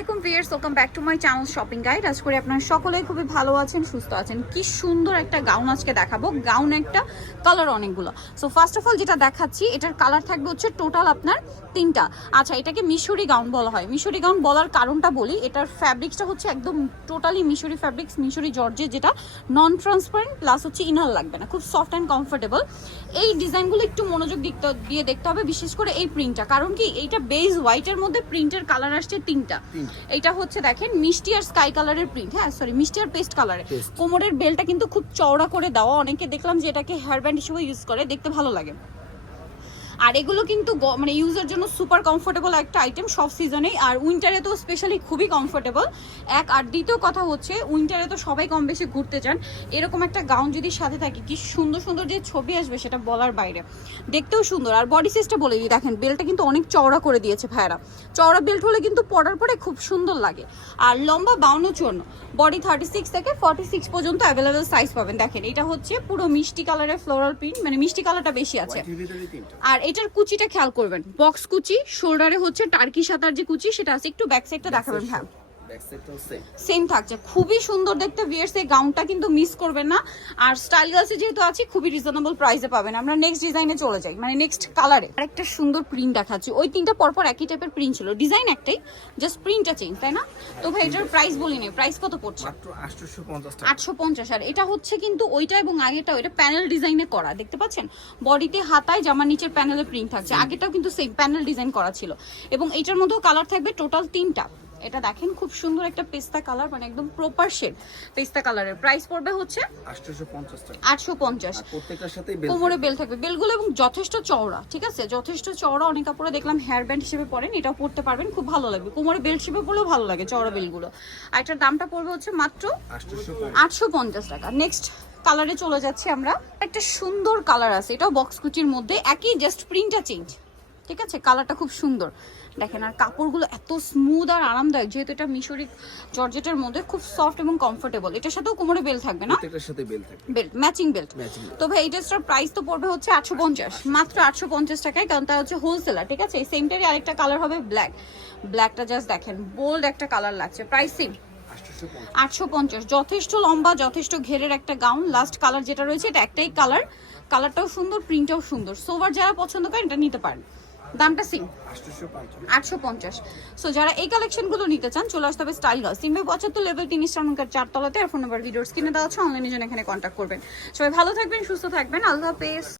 আলাইকুম viewers welcome back to my channel shopping guide আজ করে আপনারা সকলেই খুবই ভালো আছেন, সুস্থ আছেন। কি সুন্দর একটা গাউন আজকে দেখাবো। গাউন একটা কালার অনেকগুলো। সো ফার্স্ট অফ অল যেটা দেখাচ্ছি, এটার কালার থাকবে হচ্ছে টোটাল আপনার তিনটা। আচ্ছা এটাকে মিশরি গাউন বলা হয়। মিশরি গাউন বলার কারণটা বলি, এটার ফ্যাব্রিক্সটা হচ্ছে একদম টোটালি মিশরি ফ্যাব্রিক্স মিশরি জর্জে যেটা নন ট্রান্সপারেন্ট প্লাস হচ্ছে ইনার লাগবে না। খুব সফট অ্যান্ড কমফোর্টেবল এই ডিজাইনগুলো একটু মনোযোগ দিকতে দিয়ে দেখতে হবে, বিশেষ করে এই প্রিন্টটা কারণ কি, এইটা বেজ হোয়াইটের মধ্যে প্রিন্টের কালার আসছে তিনটা। এইটা হচ্ছে দেখেন মিষ্টি আর স্কাই কালারের প্রিন্ট হ্যাঁ সরি মিষ্টি আর পেস্ট কালারের কোমরের বেলটা কিন্তু খুব চওড়া করে দেওয়া অনেকে দেখলাম যে এটাকে হেয়ার ব্যান্ড হিসেবে ইউজ করে দেখতে ভালো লাগে। আর এগুলো কিন্তু মানে ইউজের জন্য সুপার কমফোর্টেবল একটা আইটেম সব সিজনেই আর উইন্টারে তো স্পেশালি খুবই কমফোর্টেবল এক আর দ্বিতীয় কথা হচ্ছে উইন্টারে তো সবাই কম বেশি ঘুরতে চান। এরকম একটা গাউন যদি সাথে থাকে কি সুন্দর সুন্দর যে ছবি আসবে সেটা বলার বাইরে। দেখতেও সুন্দর। আর বডি সাইজটা বলে দিই দেখেন বেলটা কিন্তু অনেক চওড়া করে দিয়েছে ভাইরা চওড়া বেল্ট হলে কিন্তু পরার পরে খুব সুন্দর লাগে। আর লম্বা বাউন্ন চুয়ান্ন বডি থার্টি সিক্স থেকে ফর্টি সিক্স পর্যন্ত অ্যাভেলেবেল সাইজ পাবেন। দেখেন এটা হচ্ছে পুরো মিষ্টি কালারের ফ্লোরাল প্রিন্ট মানে মিষ্টি কালারটা বেশি আছে। আর এটার কুচিটা খেয়াল করবেন। বক্স কুচি শোল্ডারে হচ্ছে টার্কি সাতার যে কুচি সেটা আছে। একটু ব্যাক সাইডটা দেখাবেন হ্যাঁ। সেম থাকছে। খুবই সুন্দর দেখতে ভিয়ার্স এই গাউনটা কিন্তু মিস করবেন না। আর স্টাইল গার্লসে যেহেতু আছে খুবই রিজনেবল প্রাইসে পাবেন। আমরা নেক্সট ডিজাইনে চলে যাই মানে নেক্সট কালারে আরেকটা সুন্দর প্রিন্ট দেখাচ্ছি। ওই তিনটা পরপর একই টাইপের প্রিন্ট ছিল। ডিজাইন একটাই জাস্ট প্রিন্টটা চেঞ্জ তাই না? তো ভাই এটার প্রাইস বলি নেই প্রাইস কত পড়ছে? মাত্র 850 টাকা। আটশো পঞ্চাশ আর এটা হচ্ছে কিন্তু ওইটা এবং আগেটা ওইটা প্যানেল ডিজাইনে করা। দেখতে পাচ্ছেন? বডিতে হাতায় জামার নিচের প্যানেলে প্রিন্ট থাকছে। আগেটাও কিন্তু সেম প্যানেল ডিজাইন করা ছিল। এবং এটার মধ্যেও কালার থাকবে টোটাল তিনটা। এটা দেখেন খুব সুন্দর একটা পেস্তা কালার মানে একদম প্রপার শেড পেস্তা কালারের। প্রাইস পড়বে হচ্ছে 850 টাকা। আটশো পঞ্চাশ। আর প্রত্যেকটার সাথেই বেল কোমরে বেল থাকবে। বেলগুলো এবং যথেষ্ট চওড়া ঠিক আছে? যথেষ্ট চওড়া অনেক কাপড়ে দেখলাম হেয়ার ব্যান্ড হিসেবে পরেন এটাও পরতে পারবেন খুব ভালো লাগবে। কোমরে বেল্ট হিসেবে পরলেও ভালো লাগে চওড়া বেলগুলো আর এটার দামটা পড়বে হচ্ছে মাত্র 850 আটশো পঞ্চাশ টাকা। নেক্সট কালারে চলে যাচ্ছি আমরা। একটা সুন্দর কালার আছে এটাও বক্স কুচির মধ্যে একই জাস্ট প্রিন্টটা চেঞ্জ ঠিক আছে? কালারটা খুব সুন্দর। দেখেন আর কাপড়গুলো এত স্মুথ আর আরামদায়ক যেহেতু এটা মিশরি জর্জেটের মধ্যে খুব সফট এবং কমফোর্টেবল এটার সাথেও কোমরে বেল থাকবে না? প্রত্যেকটার সাথে বেল থাকে বেল্ট ম্যাচিং বেল্ট তো ভাই এইটার প্রাইস তো পড়বে হচ্ছে আটশো পঞ্চাশ। মাত্র আটশো পঞ্চাশ টাকায় কারণ তা হচ্ছে হোলসেলার ঠিক আছে? এই সেমটারই আরেকটা কালার হবে ব্ল্যাক ব্ল্যাকটা জাস্ট দেখেন বোল্ড একটা কালার লাগছে। প্রাইসিং 850 আটশো পঞ্চাশ। যথেষ্ট লম্বা যথেষ্ট ঘেরের একটা গাউন লাস্ট কালার যেটা রয়েছে এটা একটাই কালার কালারটাও সুন্দর প্রিন্টটাও সুন্দর। সোভার যারা পছন্দ করেন এটা নিতে পারেন। দামটা সিম 850 আটশো পঞ্চাশ। সো যারা এই কালেকশনগুলো নিতে চান চলে আসতে হবে স্টাইল গার্ল সিমে পঁচাত্তর লেভেল তিন স্টার চারতলাতে। আর ফোন নাম্বার ভিডিওর স্ক্রিনে দেওয়া আছে। অনলাইনে জন্য এখানে কন্ট্যাক্ট করবেন। সবাই ভালো থাকবেন সুস্থ থাকবেন। আল্লাহ হাফেজ।